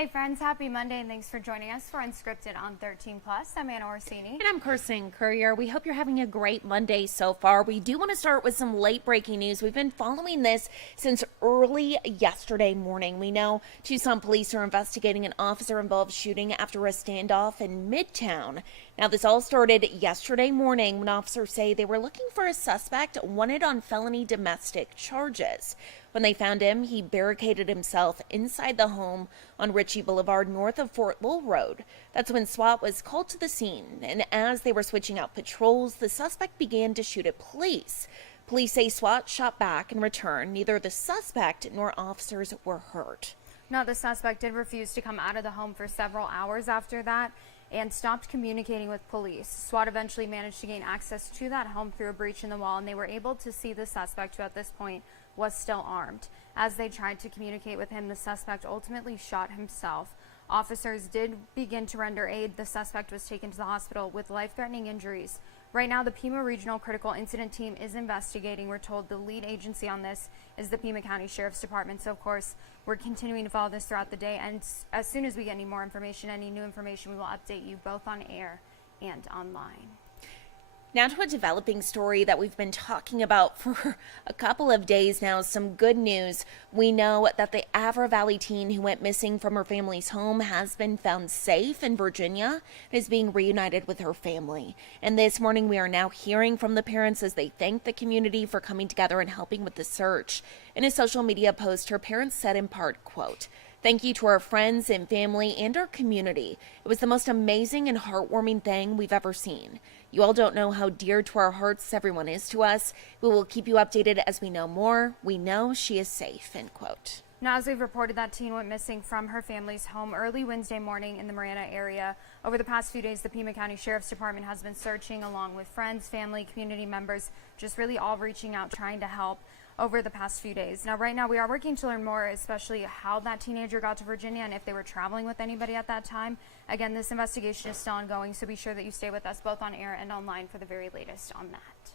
Hey friends, happy Monday and thanks for joining us for Unscripted on 13 Plus. I'm Anna Orsini. And I'm Kirsten Courier. We hope you're having a great Monday so far. We do want to start with some late breaking news. We've been following this since early yesterday morning. We know Tucson police are investigating an officer-involved shooting after a standoff in Midtown. Now, this all started yesterday morning when officers say they were looking for a suspect wanted on felony domestic charges. When they found him, he barricaded himself inside the home on Ritchie Boulevard north of Fort Lowell Road. That's when SWAT was called to the scene, and as they were switching out patrols, the suspect began to shoot at police. Police say SWAT shot back in return. Neither the suspect nor officers were hurt. Now, the suspect did refuse to come out of the home for several hours after that and stopped communicating with police. SWAT eventually managed to gain access to that home through a breach in the wall, and they were able to see the suspect, who at this point was still armed. As they tried to communicate with him, the suspect ultimately shot himself. Officers did begin to render aid. The suspect was taken to the hospital with life-threatening injuries. Right now, the Pima Regional Critical Incident Team is investigating. We're told the lead agency on this is the Pima County Sheriff's Department. So, of course, we're continuing to follow this throughout the day. And as soon as we get any more information, any new information, we will update you both on air and online. Now to a developing story that we've been talking about for a couple of days now. Some good news. We know that the Avra Valley teen who went missing from her family's home has been found safe in Virginia and is being reunited with her family. And this morning we are now hearing from the parents as they thank the community for coming together and helping with the search. In a social media post, her parents said in part, quote, "Thank you to our friends and family and our community. It was the most amazing and heartwarming thing we've ever seen. You all don't know how dear to our hearts everyone is to us. We will keep you updated as we know more. We know she is safe," end quote. Now, as we've reported, that teen went missing from her family's home early Wednesday morning in the Marana area. Over the past few days, the Pima County Sheriff's Department has been searching along with friends, family, community members, just really all reaching out, trying to help over the past few days. Now, right now, we are working to learn more, especially how that teenager got to Virginia and if they were traveling with anybody at that time. Again, this investigation is still ongoing, so be sure that you stay with us both on air and online for the very latest on that.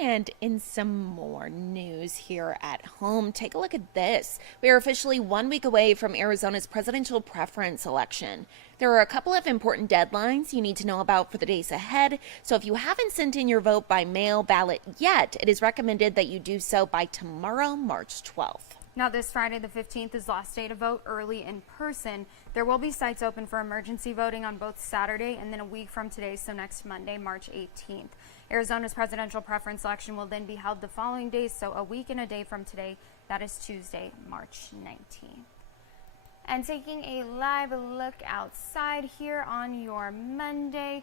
And in some more news here at home, take a look at this. We are officially 1 week away from Arizona's presidential preference election. There are a couple of important deadlines you need to know about for the days ahead. So if you haven't sent in your vote by mail ballot yet, it is recommended that you do so by tomorrow, March 12th. Now, this Friday, the 15th, is last day to vote early in person. There will be sites open for emergency voting on both Saturday and then a week from today, so next Monday, March 18th. Arizona's presidential preference election will then be held the following days, so a week and a day from today. That is Tuesday, March 19th. And taking a live look outside here on your Monday.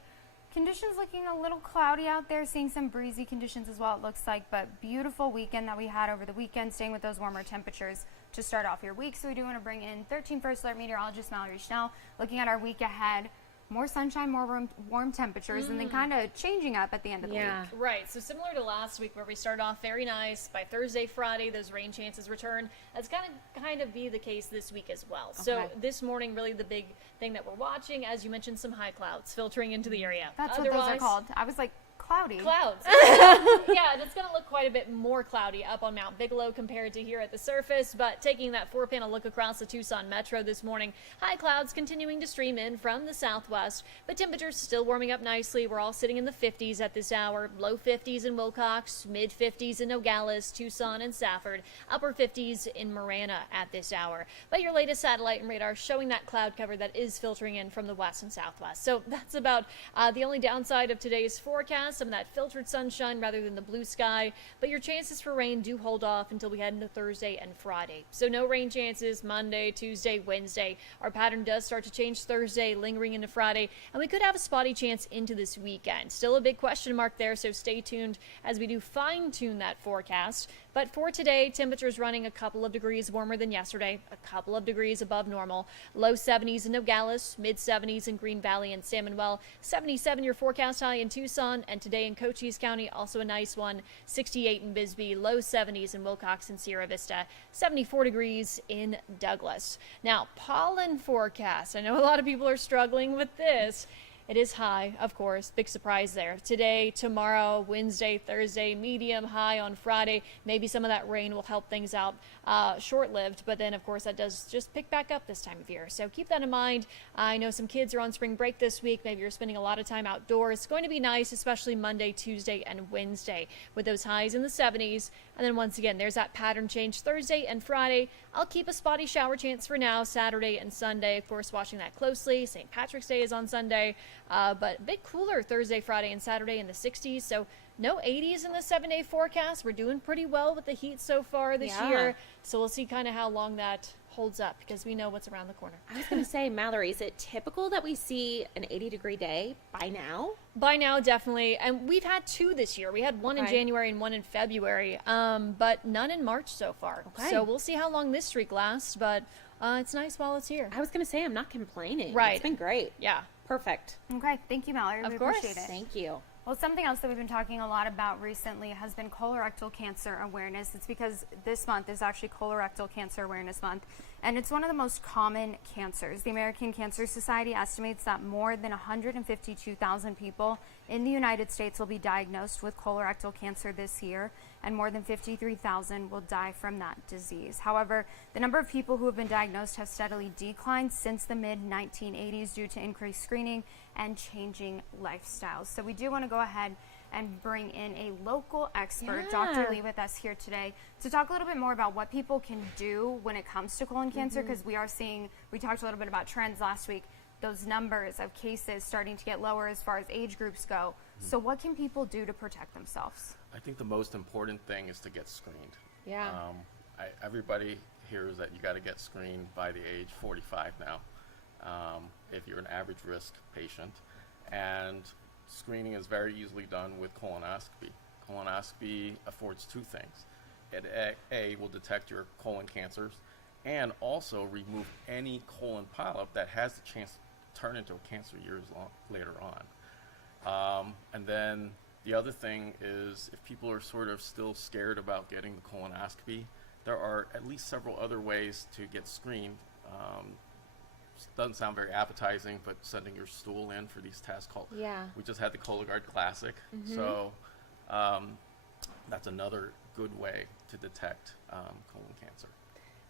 Conditions looking a little cloudy out there, seeing some breezy conditions as well, it looks like, but beautiful weekend that we had over the weekend, staying with those warmer temperatures to start off your week. So we do want to bring in 13 First Alert meteorologist Mallory Schnell, looking at our week ahead. More sunshine, more warm temperatures, and then kind of changing up at the end of the week. Right, so similar to last week where we started off very nice. By Thursday, Friday, those rain chances return. That's going to kind of be the case this week as well. Okay. So this morning, really the big thing that we're watching, as you mentioned, some high clouds filtering into the area. That's what those are called. I was like, cloudy. Clouds. Yeah, and it's going to look quite a bit more cloudy up on Mount Bigelow compared to here at the surface, but taking that 4-panel look across the Tucson metro this morning, high clouds continuing to stream in from the southwest, but temperatures still warming up nicely. We're all sitting in the 50s at this hour, low 50s in Wilcox, mid 50s in Nogales, Tucson, and Safford, upper 50s in Marana at this hour. But your latest satellite and radar showing that cloud cover that is filtering in from the west and southwest. So that's about the only downside of today's forecast. Some of that filtered sunshine rather than the blue sky, but your chances for rain do hold off until we head into Thursday and Friday. So no rain chances Monday, Tuesday, Wednesday. Our pattern does start to change Thursday, lingering into Friday, and we could have a spotty chance into this weekend. Still a big question mark there, so stay tuned as we do fine-tune that forecast. But for today, temperatures running a couple of degrees warmer than yesterday, a couple of degrees above normal. Low 70s in Nogales, mid 70s in Green Valley and San Manuel, 77 your forecast high in Tucson, and today in Cochise County, also a nice one, 68 in Bisbee, low 70s in Wilcox and Sierra Vista, 74 degrees in Douglas. Now, pollen forecast. I know a lot of people are struggling with this. It is high, of course. Big surprise there. Today, tomorrow, Wednesday, Thursday, medium, high on Friday. Maybe some of that rain will help things out. Short-lived, but then, of course, that does just pick back up this time of year. So keep that in mind. I know some kids are on spring break this week. Maybe you're spending a lot of time outdoors. It's going to be nice, especially Monday, Tuesday, and Wednesday with those highs in the 70s. And then once again, there's that pattern change Thursday and Friday. I'll keep a spotty shower chance for now, Saturday and Sunday. Of course, watching that closely. St. Patrick's Day is on Sunday, but a bit cooler Thursday, Friday, and Saturday in the 60s. So no 80s in the 7-day forecast. We're doing pretty well with the heat so far this year. So we'll see kind of how long that holds up because we know what's around the corner. I was going to say, Mallory, is it typical that we see an 80-degree day by now? By now, definitely. And we've had 2 this year. We had one in January and one in February, but none in March so far. So we'll see how long this streak lasts, but it's nice while it's here. I was going to say, I'm not complaining. Right. It's been great. Yeah. Perfect. Okay, thank you, Mallory. Of We course. appreciate it. Thank you. Well, something else that we've been talking a lot about recently has been colorectal cancer awareness. It's because this month is actually Colorectal Cancer Awareness Month, and it's one of the most common cancers. The American Cancer Society estimates that more than 152,000 people in the United States will be diagnosed with colorectal cancer this year, and more than 53,000 will die from that disease. However, the number of people who have been diagnosed has steadily declined since the mid-1980s due to increased screening and changing lifestyles. So we do want to go ahead and bring in a local expert, Dr. Lee, with us here today to talk a little bit more about what people can do when it comes to colon cancer, because we talked a little bit about trends last week, those numbers of cases starting to get lower as far as age groups go. So what can people do to protect themselves? I think the most important thing is to get screened. Yeah. Everybody hears that you got to get screened by the age 45 now, if you're an average risk patient. And screening is very easily done with colonoscopy. Colonoscopy affords 2 things. It will detect your colon cancers and also remove any colon polyp that has the chance to turn into a cancer years later on. And then the other thing is, if people are sort of still scared about getting the colonoscopy, there are at least several other ways to get screened. Doesn't sound very appetizing, but sending your stool in for these tests called, we just had the Cologuard Classic. So that's another good way to detect colon cancer.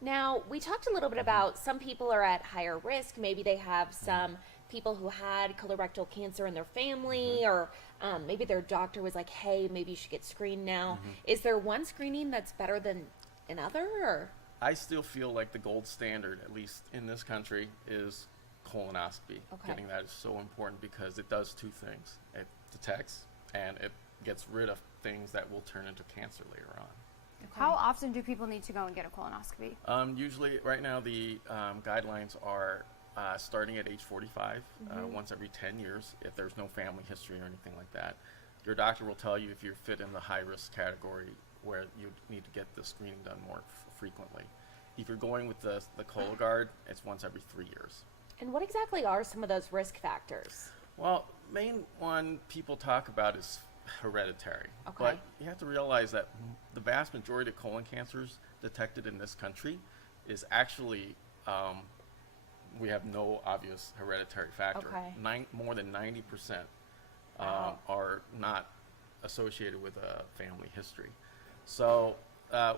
Now, we talked a little bit about some people are at higher risk. Maybe they have some people who had colorectal cancer in their family, or maybe their doctor was like, hey, maybe you should get screened now. Is there one screening that's better than another? Or? I still feel like the gold standard, at least in this country, is colonoscopy. Getting that is so important because it does 2 things. It detects and it gets rid of things that will turn into cancer later on. How often do people need to go and get a colonoscopy? Usually, right now, the guidelines are starting at age 45, once every 10 years, if there's no family history or anything like that. Your doctor will tell you if you fit in the high-risk category where you need to get the screening done more frequently. If you're going with the Cologuard, it's once every 3 years. And what exactly are some of those risk factors? Well, main one people talk about is hereditary. But you have to realize that the vast majority of colon cancers detected in this country is actually, we have no obvious hereditary factor. More than 90% are not associated with a family history. So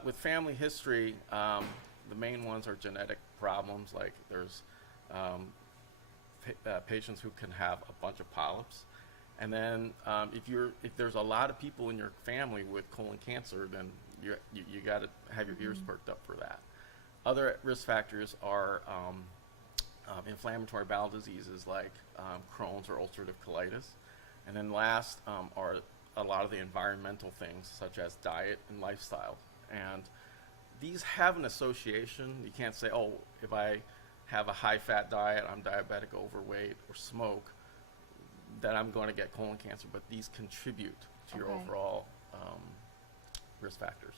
with family history, the main ones are genetic problems, like there's patients who can have a bunch of polyps. And then if there's a lot of people in your family with colon cancer, then you got to have your ears perked up for that. Other risk factors are inflammatory bowel diseases like Crohn's or ulcerative colitis. And then last are a lot of the environmental things such as diet and lifestyle. And these have an association. You can't say, oh, if I have a high-fat diet, I'm diabetic, overweight, or smoke, that I'm going to get colon cancer, but these contribute to your overall risk factors.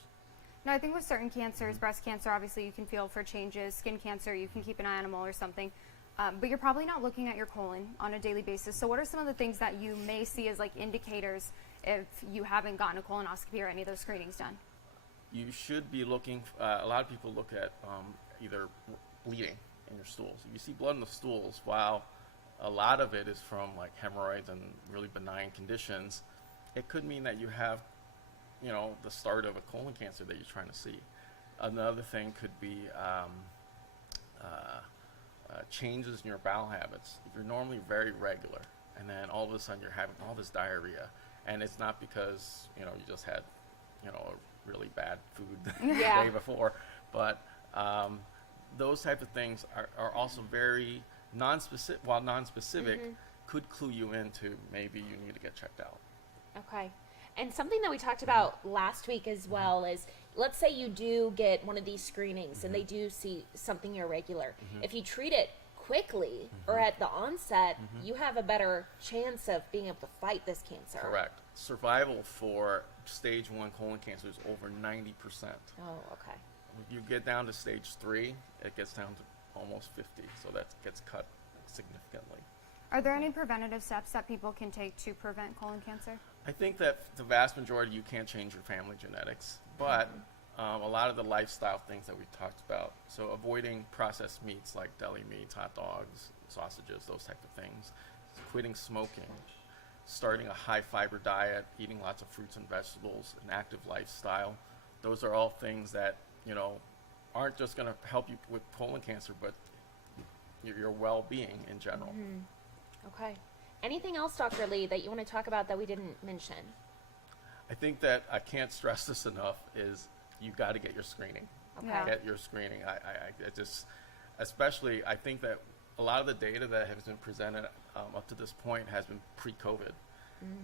Now, I think with certain cancers, breast cancer, obviously you can feel for changes. Skin cancer, you can keep an eye on a mole or something. But you're probably not looking at your colon on a daily basis. So what are some of the things that you may see as like indicators if you haven't gotten a colonoscopy or any of those screenings done? You should be looking, a lot of people look at either bleeding in your stools. If you see blood in the stools, while a lot of it is from like hemorrhoids and really benign conditions, it could mean that you have, the start of a colon cancer that you're trying to see. Another thing could be changes in your bowel habits. If you're normally very regular, and then all of a sudden you're having all this diarrhea, and it's not because you just had a really bad food the day before, but those type of things are also very non-specific. While non-specific, could clue you into maybe you need to get checked out. Okay. And something that we talked about last week as well is, let's say you do get one of these screenings and they do see something irregular. If you treat it quickly or at the onset, you have a better chance of being able to fight this cancer. Correct. Survival for stage 1 colon cancer is over 90%. Oh, okay. If you get down to stage 3, it gets down to almost 50, so that gets cut significantly. Are there any preventative steps that people can take to prevent colon cancer? I think that the vast majority, you can't change your family genetics, but a lot of the lifestyle things that we talked about, so avoiding processed meats like deli meats, hot dogs, sausages, those type of things, quitting smoking, starting a high fiber diet, eating lots of fruits and vegetables, an active lifestyle, those are all things that, aren't just going to help you with colon cancer, but your well-being in general. Okay. Anything else, Dr. Lee, that you want to talk about that we didn't mention? I think that I can't stress this enough is you got to get your screening. Okay. Yeah. Get your screening. I just, especially, I think that a lot of the data that has been presented up to this point has been pre-COVID.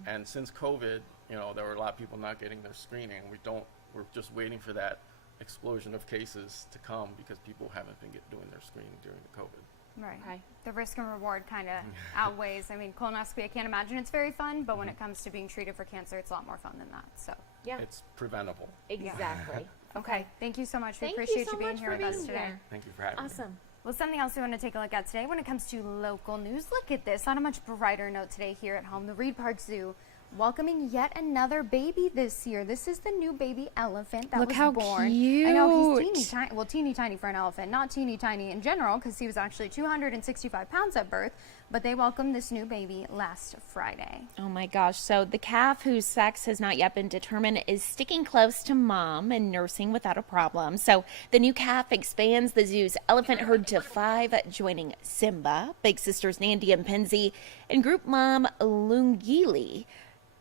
And since COVID, there were a lot of people not getting their screening. We're just waiting for that explosion of cases to come because people haven't been doing their screening during the COVID. Right. Okay. The risk and reward kind of outweighs. I mean, colonoscopy, I can't imagine it's very fun, but when it comes to being treated for cancer, it's a lot more fun than that. So, Yeah. It's preventable. Exactly. okay. Thank you so much. We Thank you appreciate so you being much here for with us being today. here. Thank you for having me. Awesome. Well, something else we want to take a look at today when it comes to local news. Look at this. On a much brighter note today here at home, the Reed Park Zoo welcoming yet another baby this year. This is the new baby elephant that Look was how born. cute. I know he's teeny tiny. Well, teeny tiny for an elephant, not teeny tiny in general, because he was actually 265 pounds at birth. But they welcomed this new baby last Friday. Oh my gosh. So the calf, whose sex has not yet been determined, is sticking close to mom and nursing without a problem. So the new calf expands the zoo's elephant herd to 5, joining Simba, big sisters Nandi and Penzi, and group mom Lungili.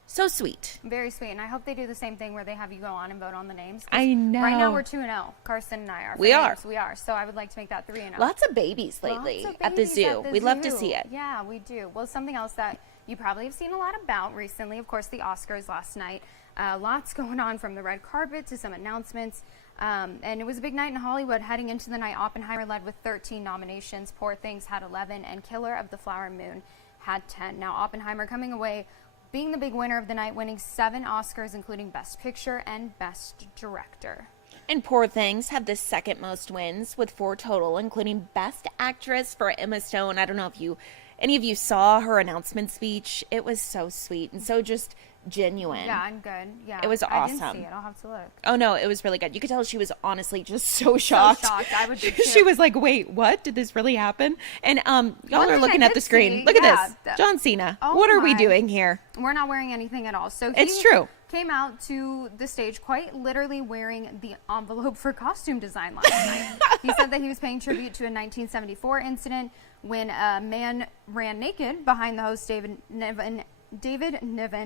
So sweet. Very sweet, and I hope they do the same thing where they have you go on and vote on the names. 'Cause I know. Right now we're 2-0. Carson and I are. For We are. names, we are. So I would like to make that 3-0. Lots of babies lately Lots of at the babies zoo. We love to zoo. see it. Yeah, we do. Well, something else that you probably have seen a lot about recently, of course, the Oscars last night. Lots going on from the red carpet to some announcements. And it was a big night in Hollywood. Heading into the night, Oppenheimer led with 13 nominations. Poor Things had 11, and Killer of the Flower Moon had 10. Now, Oppenheimer coming away being the big winner of the night, winning 7 Oscars, including Best Picture and Best Director. And Poor Things had the second most wins with 4 total, including Best Actress for Emma Stone. I don't know if any of you saw her announcement speech. It was so sweet and so just genuine. Yeah, I'm good. Yeah, It was I didn't awesome. see it. I'll have to look. Oh no, it was really good. You could tell she was honestly just so shocked. So shocked. I would be too. She was like, wait, what? Did this really happen? And y'all One are thing looking I at the did screen. see, Look at yeah, this. John Cena. Oh What are we my. doing here? We're not wearing anything at all. So It's he true. came out to the stage quite literally wearing the envelope for costume design last night. He said that he was paying tribute to a 1974 incident when a man ran naked behind the host David Niven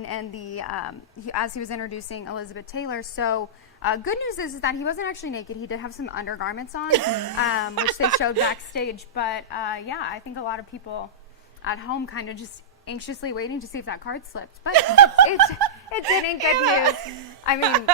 and as he was introducing Elizabeth Taylor. So good news is that he wasn't actually naked. He did have some undergarments on, which they showed backstage. But yeah, I think a lot of people at home kind of just anxiously waiting to see if that card slipped. But it didn't. Good news. I mean,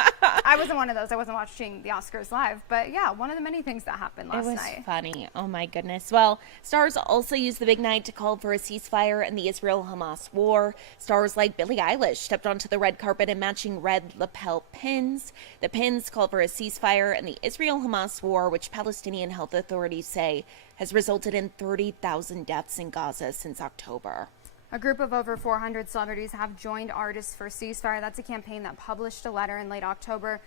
I wasn't one of those. I wasn't watching the Oscars live. But yeah, one of the many things that happened last It was night. funny. Oh my goodness. Well, stars also used the big night to call for a ceasefire in the Israel-Hamas war. Stars like Billie Eilish stepped onto the red carpet in matching red lapel pins. The pins call for a ceasefire in the Israel-Hamas war, which Palestinian health authorities say has resulted in 30,000 deaths in Gaza since October. A group of over 400 celebrities have joined Artists for Ceasefire. That's a campaign that published a letter in late October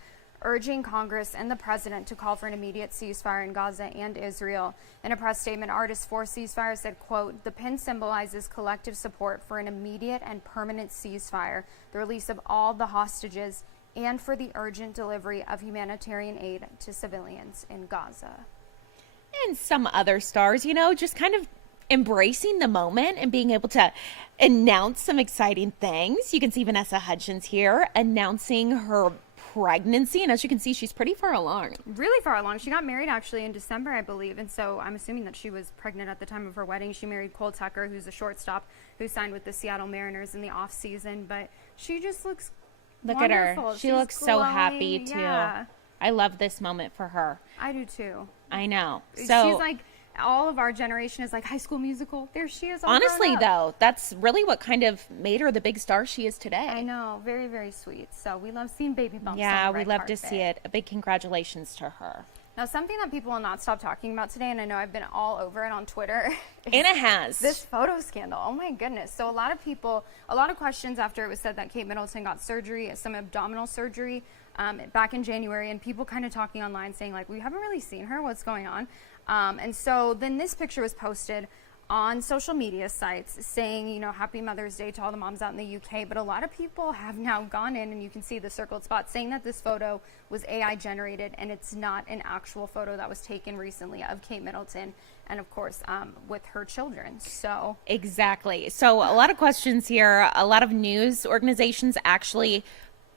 urging Congress and the president to call for an immediate ceasefire in Gaza and Israel. In a press statement, Artists for Ceasefire said, quote, "The pin symbolizes collective support for an immediate and permanent ceasefire, the release of all the hostages, and for the urgent delivery of humanitarian aid to civilians in Gaza." And some other stars, just kind of embracing the moment and being able to announce some exciting things. You can see Vanessa Hudgens here announcing her pregnancy, and as you can see, she's pretty far along. Really far along. She got married actually in December, I believe, and so I'm assuming that she was pregnant at the time of her wedding. She married Cole Tucker, who's a shortstop who signed with the Seattle Mariners in the off season, but she just looks Look wonderful. at her. She She's looks so glowing. happy too. Yeah, I love this moment for her. I do too. I know. She's So like, all of our generation is like High School Musical. There she is. All honestly, grown up. though, that's really what kind of made her the big star she is today. I know, very, very sweet. So we love seeing baby bumps. Yeah, on the we red love to carpet. see it. A big congratulations to her. Now, something that people will not stop talking about today, and I know I've been all over it on Twitter, Anna has. this photo scandal. Oh my goodness. So a lot of questions after it was said that Kate Middleton got surgery, some abdominal surgery, back in January, and people kind of talking online saying like, we haven't really seen her, what's going on? And so then this picture was posted on social media sites saying, Happy Mother's Day to all the moms out in the UK. But a lot of people have now gone in, and you can see the circled spot, saying that this photo was AI generated and it's not an actual photo that was taken recently of Kate Middleton and, of course, with her children. So Exactly. So a lot of questions here. A lot of news organizations actually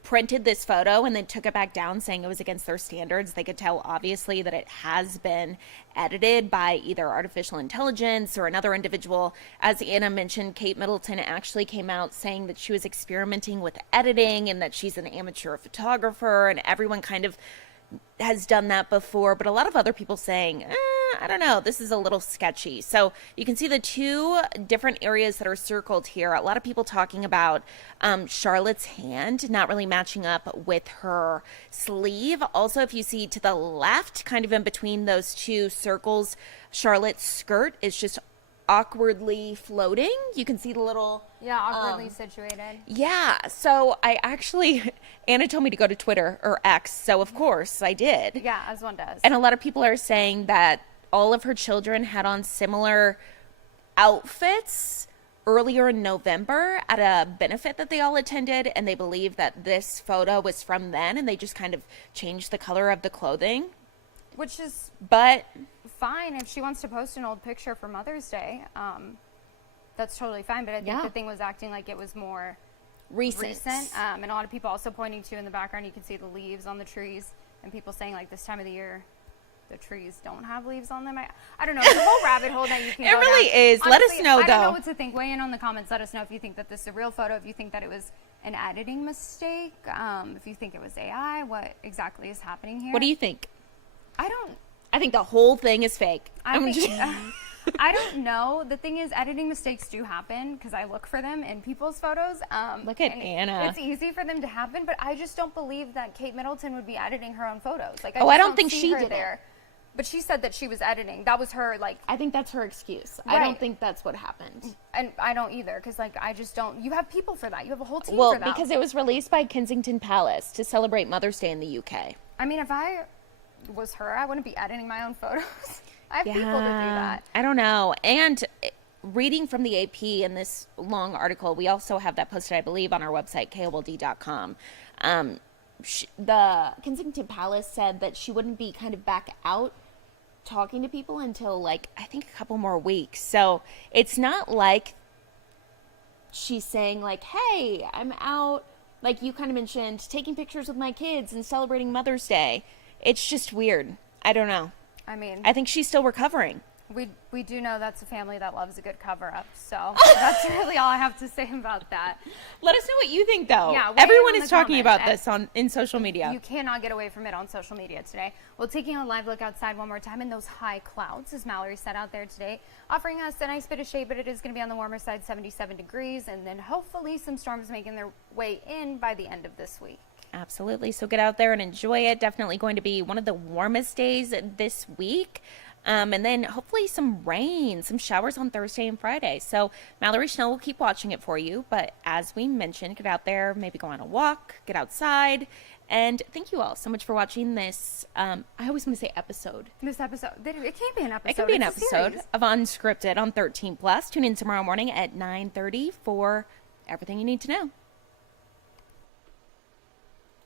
printed this photo and then took it back down, saying it was against their standards. They could tell obviously that it has been edited by either artificial intelligence or another individual. As Anna mentioned, Kate Middleton actually came out saying that she was experimenting with editing and that she's an amateur photographer, and everyone kind of has done that before, but a lot of other people saying, I don't know, this is a little sketchy. So you can see the two different areas that are circled here. A lot of people talking about Charlotte's hand not really matching up with her sleeve. Also, if you see to the left, kind of in between those two circles, Charlotte's skirt is just awkwardly floating. You can see the little... yeah, awkwardly situated. Yeah, so I actually, Anna told me to go to Twitter or X, so of course I did. Yeah, as one does. And a lot of people are saying that all of her children had on similar outfits earlier in November at a benefit that they all attended, and they believe that this photo was from then, and they just kind of changed the color of the clothing. Which is But fine if she wants to post an old picture for Mother's Day. That's totally fine, but I think Yeah. the thing was acting like it was more recent. and a lot of people also pointing to in the background, you can see the leaves on the trees, and people saying like this time of the year the trees don't have leaves on them. I don't know. It's a whole rabbit hole that you can It go really down. is. Let us Honestly, know, I don't know though. what to think. Weigh in on the comments. Let us know if you think that this is a real photo, if you think that it was an editing mistake, if you think it was AI, what exactly is happening here. What do you think? I I think the whole thing is fake. I don't know. The thing is, editing mistakes do happen because I look for them in people's photos. Look at and Anna. It's easy for them to happen, but I just don't believe that Kate Middleton would be editing her own photos. Like, Oh, just I don't think see she her did it. there. But she said that she was editing. That was her, like, I think that's her excuse. I Right. don't think that's what happened. and I don't either because, like, I just don't. You have people for that. You have a whole team Well, for that. because it was released by Kensington Palace to celebrate Mother's Day in the UK. I mean, if I was her, I wouldn't be editing my own photos. I have people to do that. I don't know. And reading from the AP in this long article, we also have that posted, I believe, on our website, KOLD.com. The Kensington Palace said that she wouldn't be kind of back out talking to people until, like, I think a couple more weeks. So it's not like she's saying, like, hey, I'm out, like you kind of mentioned, taking pictures with my kids and celebrating Mother's Day. It's just weird. I don't know. I mean, I think she's still recovering. we do know that's a family that loves a good cover-up. So that's really all I have to say about that. Let us know what you think, though. Yeah, weigh in Everyone on is the talking comments. about this in social media. You cannot get away from it on social media today. Well, taking a live look outside one more time in those high clouds, as Mallory said out there today, offering us a nice bit of shade, but it is going to be on the warmer side, 77 degrees, and then hopefully some storms making their way in by the end of this week. Absolutely. So get out there and enjoy it. Definitely going to be one of the warmest days this week. And then hopefully some rain, some showers on Thursday and Friday. So Mallory Schnell will keep watching it for you. But as we mentioned, get out there, maybe go on a walk, get outside. And thank you all so much for watching this. I always want to say episode. This episode, it can't be an episode. It can be an It's a episode series. of Unscripted on 13 Plus. Tune in tomorrow morning at 9:30 for everything you need to know.